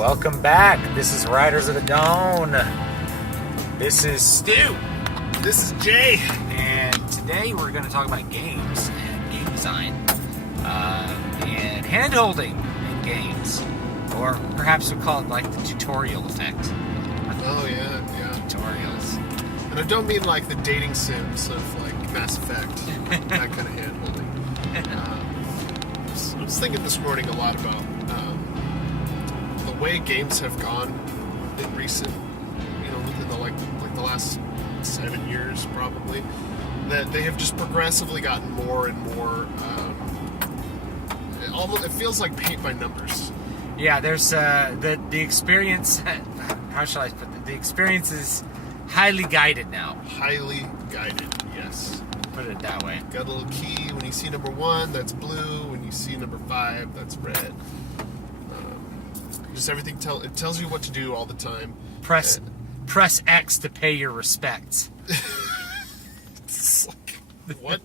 Welcome back. This is Riders of the Dawn. This is Stu. This is Jay. And today we're going to talk about games and game design and hand-holding in games. Or perhaps we'll call it like the tutorial effect. Oh, yeah. Tutorials. And I don't mean like the dating sims of like Mass Effect, that kind of hand-holding. I was thinking this morning a lot about the way games have gone in recent, within the last 7 years probably, that they have just progressively gotten more and more. It feels like paint by numbers. Yeah, there's the experience. How shall I put it? The experience is highly guided now. Highly guided, yes. Put it that way. Got a little key. When you see number 1, that's blue. When you see number 5, that's red. Just everything it tells you what to do all the time. Press X to pay your respects. It's like, what?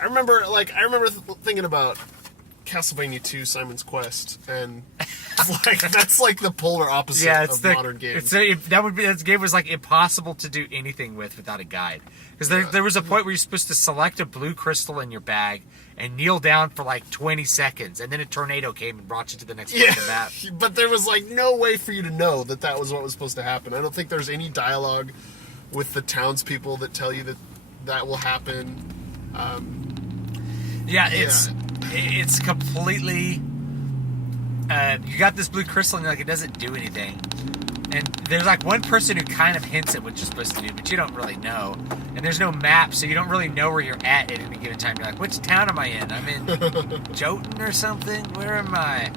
I remember thinking about Castlevania 2, Simon's Quest, and like that's like the polar opposite of modern games. That game was like impossible to do anything without a guide. Because there was a point where you're supposed to select a blue crystal in your bag and kneel down for like 20 seconds, and then a tornado came and brought you to the next part of the map. But there was like no way for you to know that was what was supposed to happen. I don't think there's any dialogue with the townspeople that tell you that will happen. It's completely. You got this blue crystal and you're like, it doesn't do anything. And there's like one person who kind of hints at what you're supposed to do, but you don't really know. And there's no map, so you don't really know where you're at any given time. You're like, which town am I in? I'm in Jotun or something? Where am I?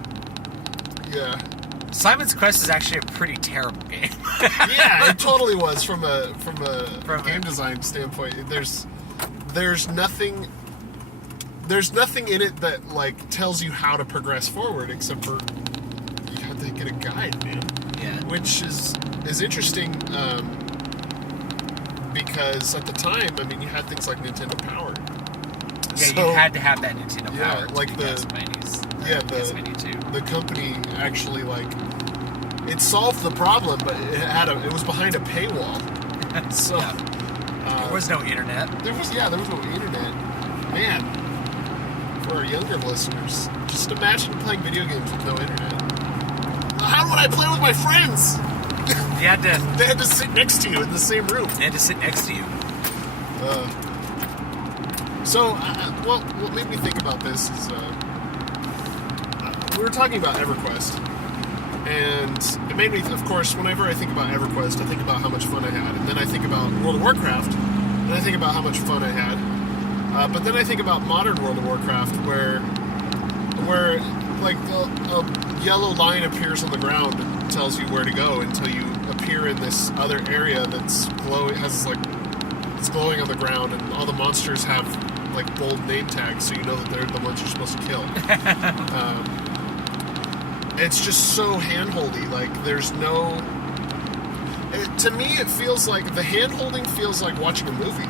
Yeah. Simon's Quest is actually a pretty terrible game. Yeah, it totally was from a game design standpoint. There's nothing in it that like tells you how to progress forward, except for you have to get a guide, man. Yeah. Which is interesting because at the time, I mean, you had things like Nintendo Power. Yeah, you had to have that Nintendo Power. Like the company actually it solved the problem, but it was behind a paywall. So there was no internet. There was no internet, man. For our younger listeners, just imagine playing video games with no internet. How would I play with my friends? They had to sit next to you in the same room. They had to sit next to you. What made me think about this is we were talking about EverQuest, and it made me, of course, whenever I think about EverQuest, I think about how much fun I had, and then I think about World of Warcraft, and I think about how much fun I had. But then I think about modern World of Warcraft, where like a yellow line appears on the ground and tells you where to go until you appear in this other area that's glowing, it's glowing on the ground, and all the monsters have like bold name tags, so you know that they're the ones you're supposed to kill. It's just so hand-holdy. Like there's no. To me, it feels like the hand-holding feels like watching a movie.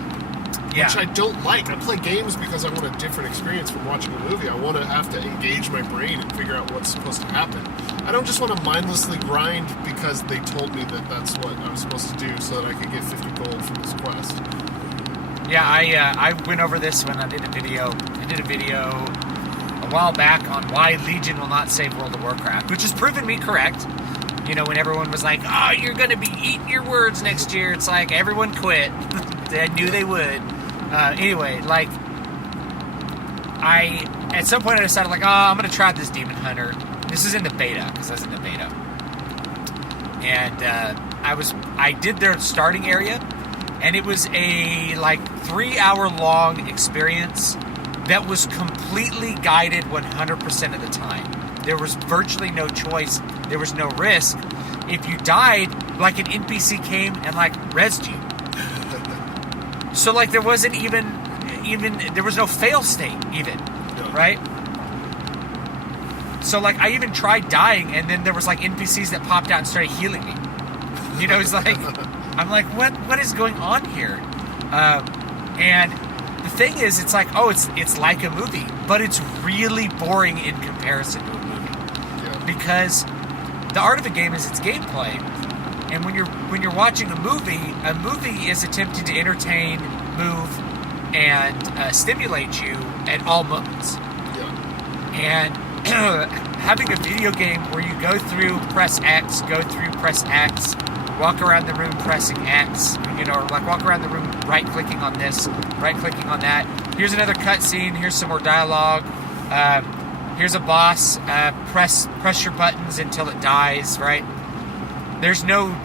Yeah. Which I don't like. I play games because I want a different experience from watching a movie. I want to have to engage my brain and figure out what's supposed to happen. I don't just want to mindlessly grind because they told me that that's what I was supposed to do so that I could get 50 gold from this quest. Yeah, I went over this when I did a video. I did a video a while back on why Legion will not save World of Warcraft, which has proven me correct. When everyone was like, oh, you're going to be eating your words next year. It's like everyone quit. I knew they would. Anyway, at some point I decided, I'm going to try this Demon Hunter. This is in the beta, because I was in the beta. And I did their starting area, and it was a 3-hour-long experience that was completely guided 100% of the time. There was virtually no choice. There was no risk. If you died, an NPC came and rezzed you. So there wasn't even there was no fail state even, right? So I even tried dying, and then there was NPCs that popped out and started healing me. It's I'm what is going on here? And the thing is, it's it's like a movie, but it's really boring in comparison to a movie. Yeah. Because the art of a game is its gameplay. And when you're watching a movie is attempting to entertain, move, and stimulate you at all moments. Yeah. And having a video game where you go through, press X, walk around the room pressing X, or like walk around the room right-clicking on this, right-clicking on that. Here's another cutscene. Here's some more dialogue. Here's a boss. Press your buttons until it dies. Right? There's no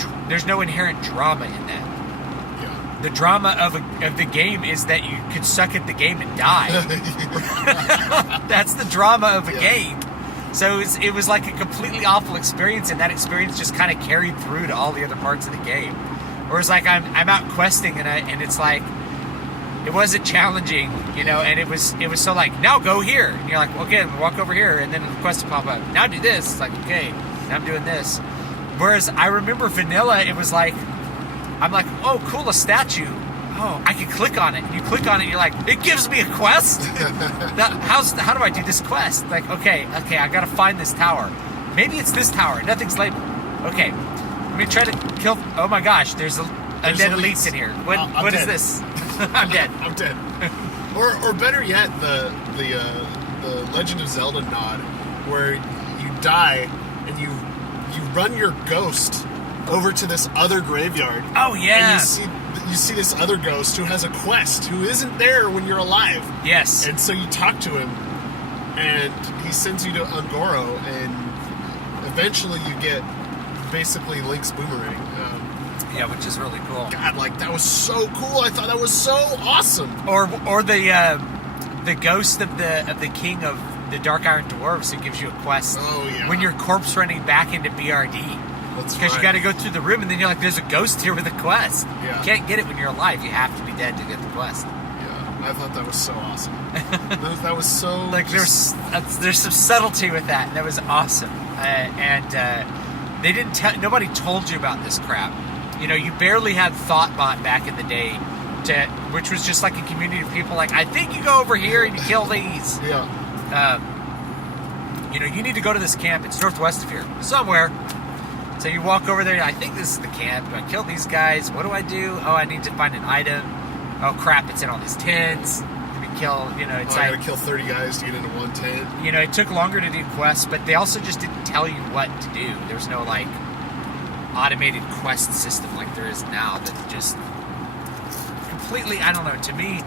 inherent drama in that. Yeah. The drama of the game is that you could suck at the game and die. That's the drama of a game. So it was like a completely awful experience, and that experience just kind of carried through to all the other parts of the game. Whereas like I'm out questing, and it's like it wasn't challenging, and it was so like, now go here, and you're like, okay, walk over here, and then the quest will pop up. Now do this. It's like, okay, now I'm doing this. Whereas I remember vanilla, it was like, I'm like, oh, cool, a statue. Oh, I can click on it. And you click on it, and you're like, it gives me a quest? How do I do this quest? Like, okay, I gotta find this tower. Maybe it's this tower. Nothing's labeled. Okay, let me try to kill. Oh my gosh, there's undead elites in here. What is this? I'm dead. I'm dead. Or better yet, the Legend of Zelda nod, where you die and you run your ghost over to this other graveyard. Oh yeah. And you see this other ghost who has a quest, who isn't there when you're alive. Yes. And so you talk to him, and he sends you to Ungoro, and eventually you get basically Link's boomerang. Yeah, which is really cool. God, like that was so cool. I thought that was so awesome. Or the ghost of the king of the Dark Iron Dwarves who gives you a quest. Oh yeah. When you're corpse running back into BRD. That's because right. you got to go through the room, and then you're like, there's a ghost here with a quest. Yeah. You can't get it when you're alive. You have to be dead to get the quest. Yeah, I thought that was so awesome. that was so like there's some subtlety with that. That was awesome. They didn't tell. Nobody told you about this crap. You barely had Thoughtbot back in the day, which was just like a community of people. Like, I think you go over here and you kill these. Yeah. You need to go to this camp. It's northwest of here, somewhere. So you walk over there, I think this is the camp. Do I kill these guys? What do I do? Oh, I need to find an item. Oh, crap, it's in all these tents. Let me kill, it's I gotta kill 30 guys to get into one tent. It took longer to do quests, but they also just didn't tell you what to do. There's no, like, automated quest system like there is now that just completely, I don't know, to me,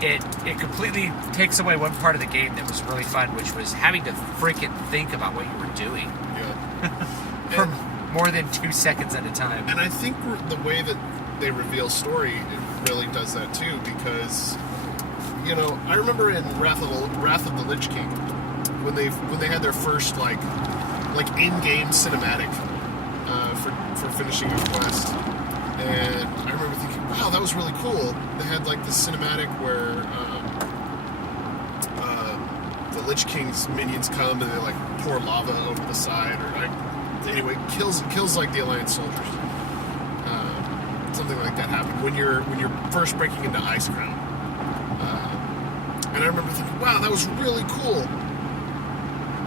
it completely takes away one part of the game that was really fun, which was having to freaking think about what you were doing. Yeah. For more than 2 seconds at a time. And I think the way that they reveal story, it really does that too, because I remember in Wrath of the Lich King, when they had their first like in-game cinematic for finishing a quest, and I remember thinking, wow, that was really cool. They had like this cinematic where the Lich King's minions come and they like pour lava over the side, anyway, kills like the Alliance soldiers. Something like that happened when you're first breaking into Icecrown. And I remember thinking, wow, that was really cool.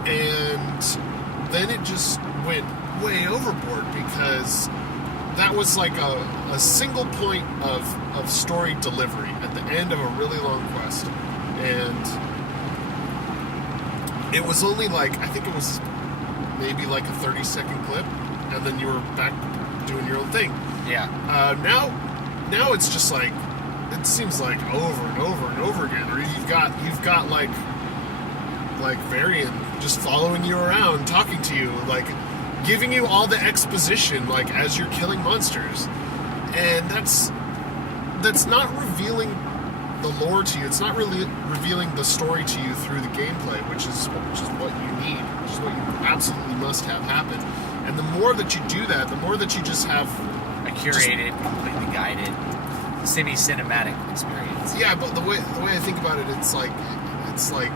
And then it just went way overboard, because that was like a single point of story delivery at the end of a really long quest. And it was only like, I think it was maybe like a 30-second clip, and then you were back doing your own thing. Yeah. Now it's just like, it seems like over and over and over again. Or you've got like Varian just following you around, talking to you, like giving you all the exposition, like as you're killing monsters, and that's not revealing the lore to you. It's not really revealing the story to you through the gameplay, which is what you need, which is what you absolutely must have happen. And the more that you do that, the more that you just have a curated, completely guided, semi-cinematic experience. Yeah, but the way I think about it, it's like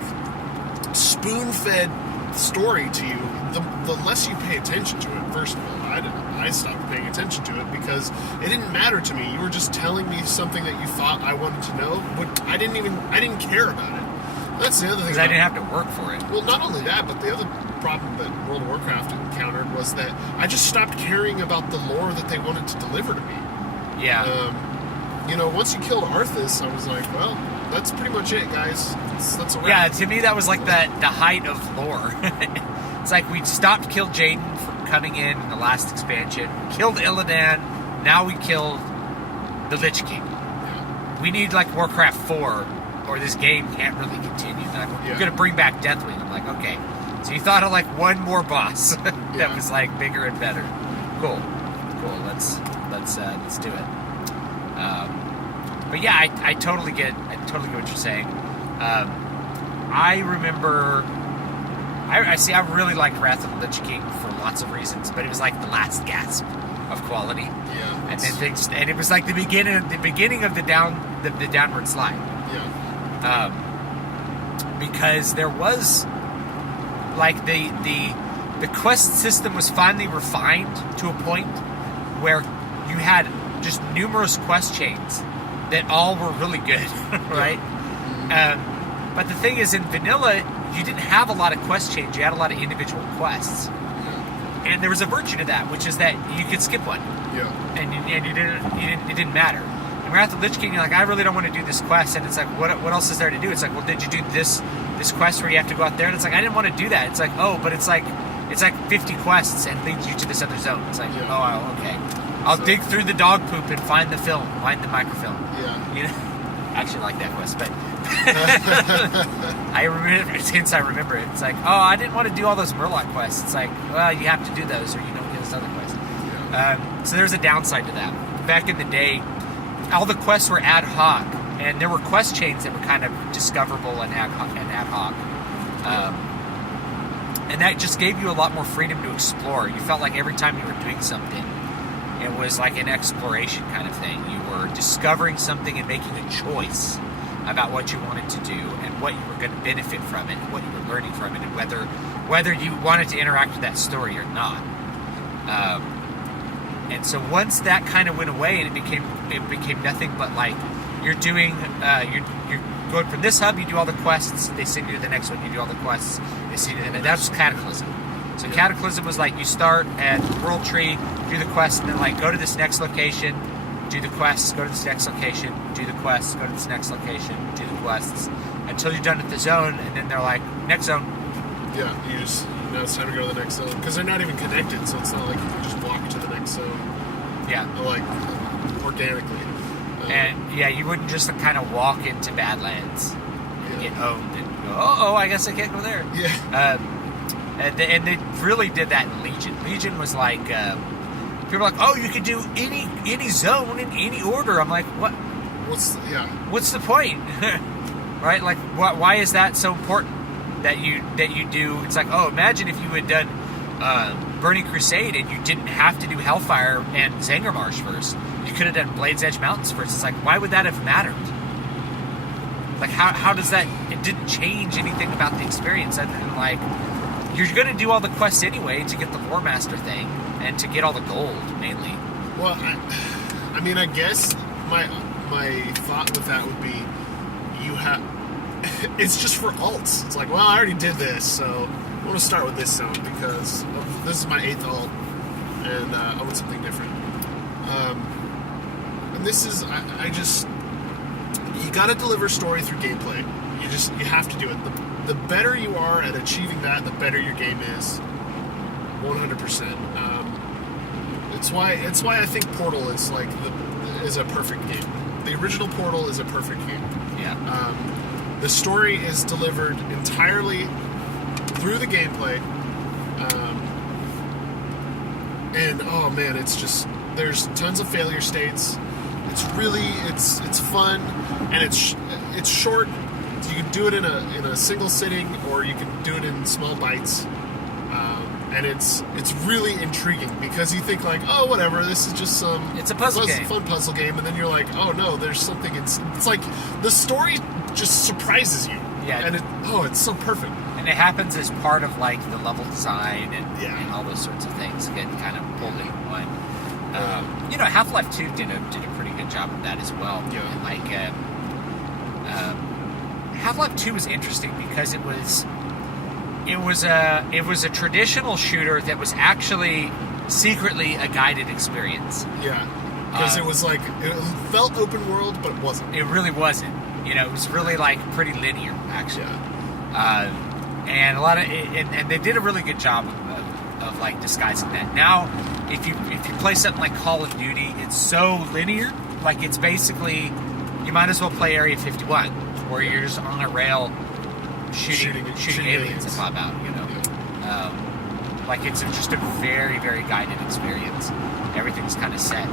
spoon-fed story to you. The less you pay attention to it. First of all, I stopped paying attention to it because it didn't matter to me. You were just telling me something that you thought I wanted to know, but I didn't care about it. That's the other thing. Because I didn't have to work for it. Well, not only that, but the other problem that World of Warcraft encountered was that I just stopped caring about the lore that they wanted to deliver to me. Yeah. Once you killed Arthas, I was like, well, that's pretty much it, guys. That's a wrap. Yeah, to me that was like the height of lore. It's like we stopped kill Jaden from coming in the last expansion, killed Illidan, now we killed the Lich King. Yeah. We need like Warcraft 4 or this game can't really continue. Like, we're going to bring back Deathwing. I'm like, okay. So you thought of like one more boss that was like bigger and better. Cool. Let's do it. But yeah, I totally get what you're saying. I remember, I really liked Wrath of the Lich King for lots of reasons, but it was like the last gasp of quality. Yeah. And then it was like the beginning of the downward slide. Yeah. Because there was like the quest system was finally refined to a point where you had just numerous quest chains that all were really good, right? But the thing is, in vanilla, you didn't have a lot of quest chains. You had a lot of individual quests, and there was a virtue to that, which is that you could skip one, and it didn't matter. And Wrath of the Lich King, you're like, I really don't want to do this quest, and it's like, what else is there to do? It's like, well, did you do this quest where you have to go out there? And it's like, I didn't want to do that. It's like, oh, but it's like 50 quests and leads you to this other zone. It's like, oh, okay. I'll dig through the dog poop and find the microfilm. Yeah. I actually like that quest, but I remember it. It's like, oh, I didn't want to do all those Murloc quests. It's like, well, you have to do those or you don't get this other quest. Yeah. So there's a downside to that. Back in the day, all the quests were ad hoc, and there were quest chains that were kind of discoverable and ad hoc. And that just gave you a lot more freedom to explore. You felt like every time you were doing something, it was like an exploration kind of thing. You were discovering something and making a choice about what you wanted to do and what you were going to benefit from it, and what you were learning from it, and whether you wanted to interact with that story or not. And so once that kind of went away, and it became nothing but like you're doing you're going from this hub, you do all the quests, they send you to the next one, you do all the quests, they send you to the next. That's Cataclysm. So Cataclysm was like you start at World Tree, do the quest, and then like go to this next location, do the quests, go to this next location, do the quests, go to this next location, do the quests, until you're done at the zone, and then they're like, next zone. Yeah, now it's time to go to the next zone. Because they're not even connected, so it's not like you can just walk to the next zone. Yeah. Like, organically. And, yeah, you wouldn't just kind of walk into Badlands and get owned and go, I guess I can't go there. Yeah. And they really did that in Legion. Legion was like, people are like, oh, you can do any zone in any order. I'm like, what? What's the point? Right? Like, why is that so important that you do? It's like, oh, imagine if you had done Burning Crusade and you didn't have to do Hellfire and Zangarmarsh first. You could have done Blade's Edge Mountains first. It's like, why would that have mattered? Like, how does that? It didn't change anything about the experience. Other than like, you're going to do all the quests anyway to get the Lore Master thing and to get all the gold mainly. Well, I mean, I guess my thought with that would be, it's just for alts. It's like, well, I already did this, so I want to start with this zone because this is my 8th alt, and I want something different. And this is, you gotta deliver story through gameplay. You have to do it. The better you are at achieving that, the better your game is. 100%. It's why I think Portal is is a perfect game. The original Portal is a perfect game. Yeah. The story is delivered entirely through the gameplay. And oh man, it's just, there's tons of failure states. It's fun, and it's short. So you can do it in a single sitting, or you can do it in small bites. And it's really intriguing because you think like, oh, whatever, this is just it's a puzzle game, fun puzzle game, and then you're like, oh no, there's something. It's like the story just surprises you. Yeah. And it's so perfect. And it happens as part of like the level design and all those sorts of things get kind of pulled into one. Half-Life 2 did a pretty good job of that as well. Yeah. And like Half-Life 2 was interesting because it was a traditional shooter that was actually secretly a guided experience. Yeah, because it was like it felt open world, but it wasn't. It really wasn't. It was really like pretty linear, actually. Yeah. And a lot of and they did a really good job of like disguising that. Now, if you play something like Call of Duty, it's so linear. Like it's basically, you might as well play Area 51, where you're just on a rail shooting aliens that pop out. Like it's just a very, very guided experience. Everything's kind of set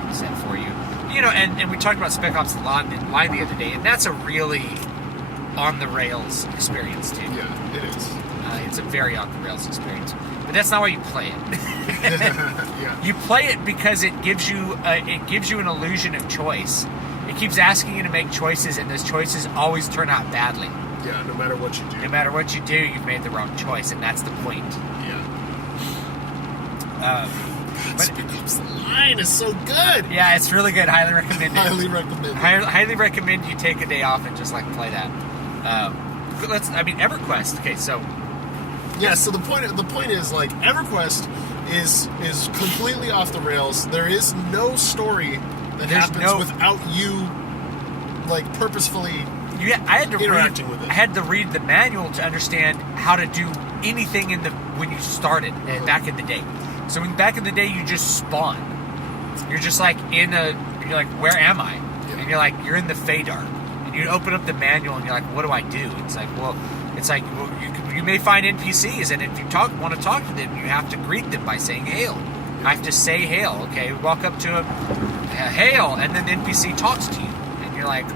for you. And we talked about Spec Ops The Line the other day, and that's a really on the rails experience too. Yeah, it is. It's a very on the rails experience, but that's not why you play it. Yeah. You play it because it gives you an illusion of choice. It keeps asking you to make choices, and those choices always turn out badly. Yeah, no matter what you do. No matter what you do, you've made the wrong choice, and that's the point. Yeah. But Spec Ops The Line is so good. Yeah, it's really good. Highly recommend it. Highly recommend it. Highly recommend you take a day off and just like play that. EverQuest. Okay, so yeah. So the point is like EverQuest is completely off the rails. There is no story that happens without you like purposefully. I had to interacting with it. I had to read the manual to understand how to do anything when you started back in the day. So back in the day, you just spawn. You're just like you're like, where am I? Yeah. And you're in the Fadar. And you open up the manual and you're like, what do I do? It's like, you may find NPCs, and if you want to talk to them, you have to greet them by saying hail. I have to say hail. Okay, walk up to him, hail, and then the NPC talks to you, and you're like,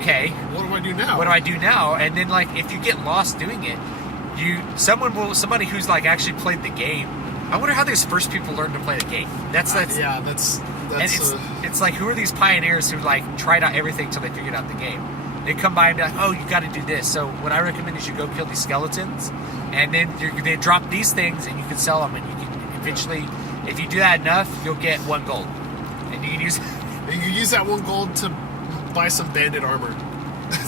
okay, what do I do now? What do I do now? And then if you get lost doing it, somebody who's like actually played the game. I wonder how these first people learned to play the game. That's and it's like, who are these pioneers who like tried out everything till they figured out the game? They come by and be like, oh, you got to do this. So what I recommend is you go kill these skeletons, and then they drop these things, and you can sell them, and you can eventually, if you do that enough, you'll get 1 gold, and you can use that 1 gold to buy some bandit armor.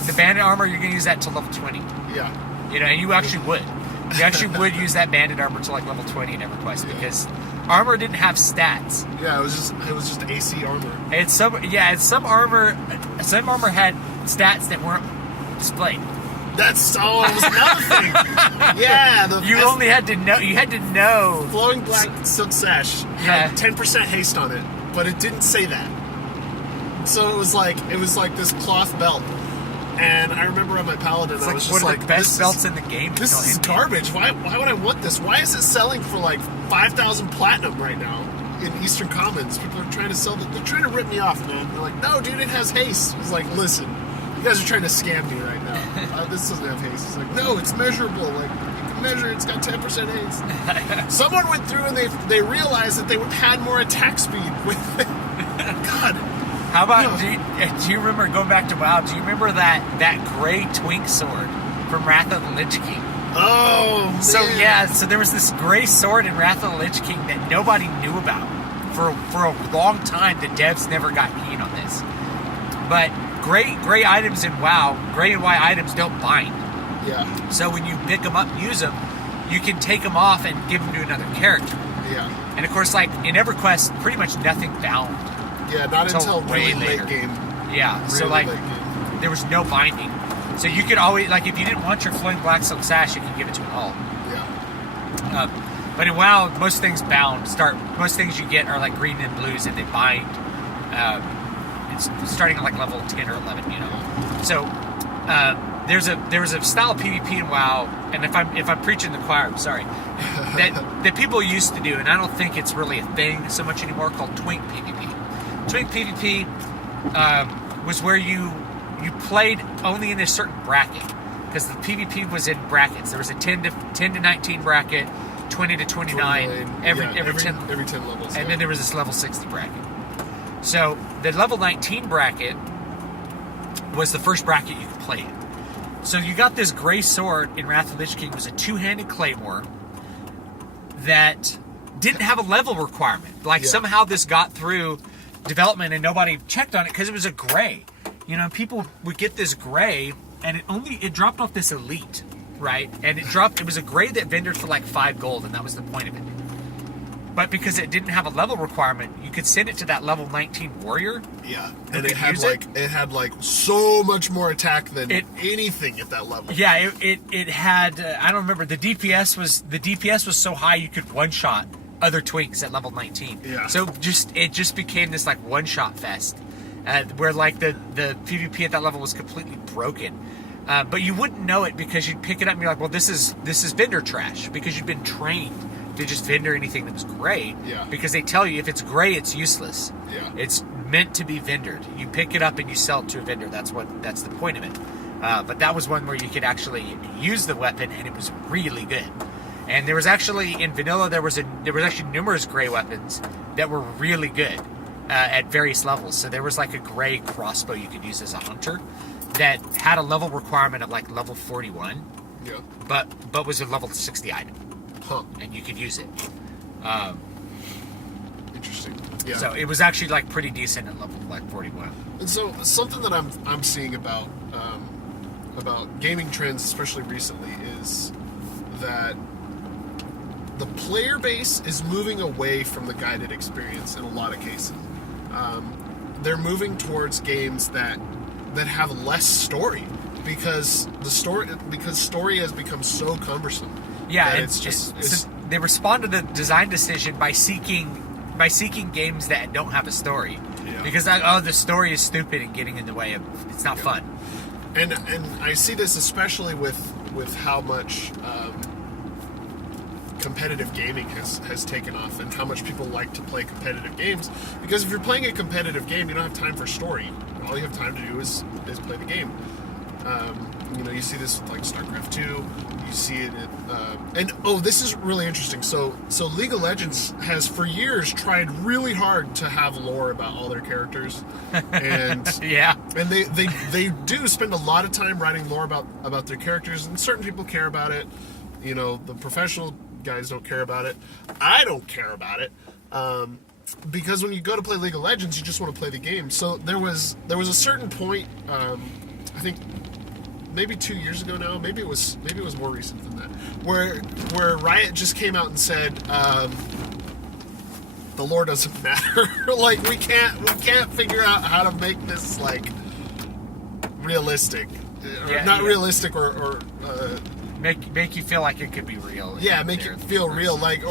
The bandit armor, you're gonna use that till level 20. Yeah. And you actually would. You actually would use that bandit armor to like level 20 in EverQuest because armor didn't have stats. Yeah, it was just AC armor. And some armor had stats that weren't displayed. That's was another thing. Yeah, you had to know. Flowing black silk sash had 10% haste on it, but it didn't say that. So it was like this cloth belt. And I remember on my Paladin, I was just one of the best belts in the game. This is garbage. Why would I want this? Why is it selling for like 5,000 platinum right now in Eastern Commons? People are trying to sell it. They're trying to rip me off, man. They're like, no, dude, it has haste. It's like, listen, you guys are trying to scam me right now. This doesn't have haste. It's like, no, it's measurable. Like, you can measure it. It's got 10% haste. Someone went through and they realized that they had more attack speed with it. God. How about, do you remember, going back to WoW, do you remember that gray twink sword from Wrath of the Lich King? Oh, man. So there was this gray sword in Wrath of the Lich King that nobody knew about. For a long time, the devs never got keen on this. But gray items in WoW, gray and white items don't bind. Yeah. So when you pick them up and use them, you can take them off and give them to another character. Yeah. And of course, like in EverQuest, pretty much nothing bound. Yeah, not until way really later. Late game. Yeah, really so like there was no binding. So you could always, like, if you didn't want your flowing black silk sash, you could give it to an all. Yeah. But in WoW, most things bound. Most things you get are like green and blues, and they bind. It's starting at like level 10 or 11, So there was a style of PvP in WoW, and if I'm preaching the choir, I'm sorry. that people used to do, and I don't think it's really a thing so much anymore, called twink PvP. Twink PvP was where you played only in a certain bracket, because the PvP was in brackets. There was a 10 to 19 bracket, 20 to 29, every 10 levels, and then there was this level 60 bracket. So the level 19 bracket was the first bracket you could play in. So you got this gray sword in Wrath of the Lich King. It was a 2-handed claymore that didn't have a level requirement. Somehow this got through development and nobody checked on it because it was a gray. People would get this gray, and it dropped off this elite. right? And it was a grade that vendored for like 5 gold, and that was the point of it. But because it didn't have a level requirement, you could send it to that level 19 warrior. Yeah, and it had like so much more attack than anything at that level. Yeah, it had I don't remember, the DPS was so high you could one shot other twinks at level 19. Yeah. So it just became this like one shot fest, where like the PvP at that level was completely broken. But you wouldn't know it because you'd pick it up and you're like, well, this is vendor trash, because you'd been trained to just vendor anything that was gray. Yeah. Because they tell you if it's gray, it's useless. Yeah. It's meant to be vendored. You pick it up and you sell it to a vendor. That's the point of it. But that was one where you could actually use the weapon, and it was really good. And there was actually in vanilla there was actually numerous gray weapons that were really good at various levels. So there was like a gray crossbow you could use as a hunter that had a level requirement of like level 41. Yeah. But was a level 60 item. Huh. And you could use it. Interesting. Yeah. So it was actually like pretty decent at level like 41. And so something that I'm seeing about gaming trends, especially recently, is that the player base is moving away from the guided experience in a lot of cases. They're moving towards games that have less story because story has become so cumbersome. Yeah, and it's they respond to the design decision by seeking games that don't have a story. Yeah. Because the story is stupid and getting in the way of it's not fun. And I see this especially with how much competitive gaming has taken off, and how much people like to play competitive games. Because if you're playing a competitive game, you don't have time for story. All you have time to do is play the game. You see this with like StarCraft 2. You see it this is really interesting. So League of Legends has for years tried really hard to have lore about all their characters, and yeah, and they do spend a lot of time writing lore about their characters, and certain people care about it. The professional guys don't care about it. I don't care about it. Because when you go to play League of Legends, you just want to play the game. So there was a certain point, I think maybe 2 years ago now, maybe it was more recent than that, where Riot just came out and said the lore doesn't matter. Like we can't figure out how to make this like realistic, realistic or make you feel like it could be real. Yeah, make it feel real. Like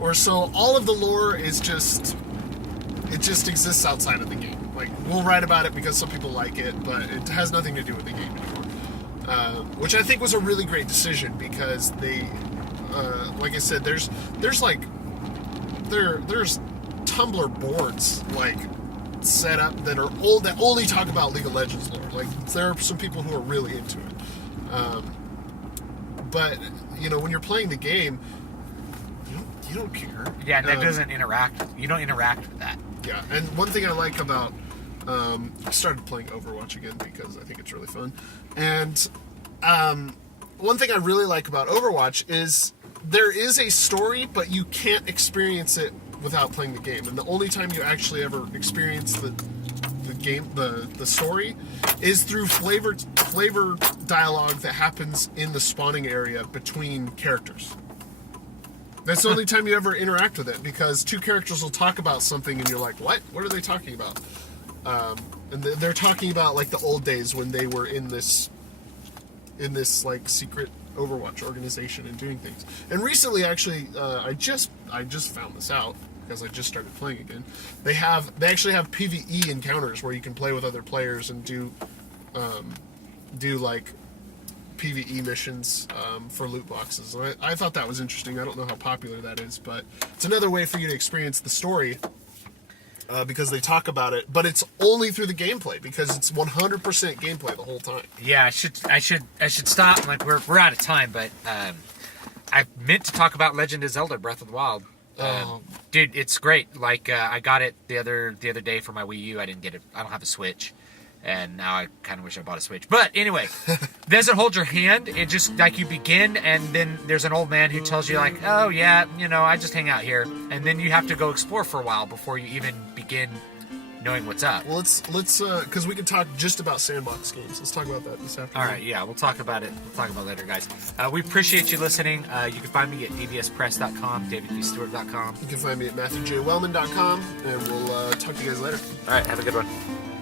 or so all of the lore is just exists outside of the game. Like we'll write about it because some people like it, but it has nothing to do with the game anymore. Which I think was a really great decision, because they, like I said, there's Tumblr boards like set up that only talk about League of Legends lore. Like there are some people who are really into it. But when you're playing the game, you don't care. Yeah, that doesn't interact. You don't interact with that. Yeah, and one thing I like about I started playing Overwatch again because I think it's really fun. And one thing I really like about Overwatch is there is a story, but you can't experience it without playing the game. And the only time you actually ever experience the game, the story, is through flavor dialogue that happens in the spawning area between characters. That's the only time you ever interact with it, because two characters will talk about something and you're like, what? What are they talking about? And they're talking about like the old days when they were in this like secret Overwatch organization and doing things. And recently, actually, I just found this out because I just started playing again. They actually have PvE encounters where you can play with other players and do like PvE missions for loot boxes. And I thought that was interesting. I don't know how popular that is, but it's another way for you to experience the story. Because they talk about it, but it's only through the gameplay, because it's 100% gameplay the whole time. Yeah, I should stop. Like we're out of time, but I meant to talk about Legend of Zelda: Breath of the Wild. Dude, it's great. Like I got it the other day for my Wii U. I didn't get it. I don't have a Switch, and now I kind of wish I bought a Switch. But anyway, doesn't hold your hand. It just like you begin, and then there's an old man who tells you like, oh yeah, I just hang out here, and then you have to go explore for a while before you even begin knowing what's up. Well, let's because we can talk just about sandbox games. Let's talk about that this afternoon. All right, yeah, we'll talk about it. We'll talk about it later, guys. We appreciate you listening. You can find me at dvspress.com, davidbstewart.com. You can find me at matthewjwellman.com, and we'll talk to you guys later. All right, have a good one.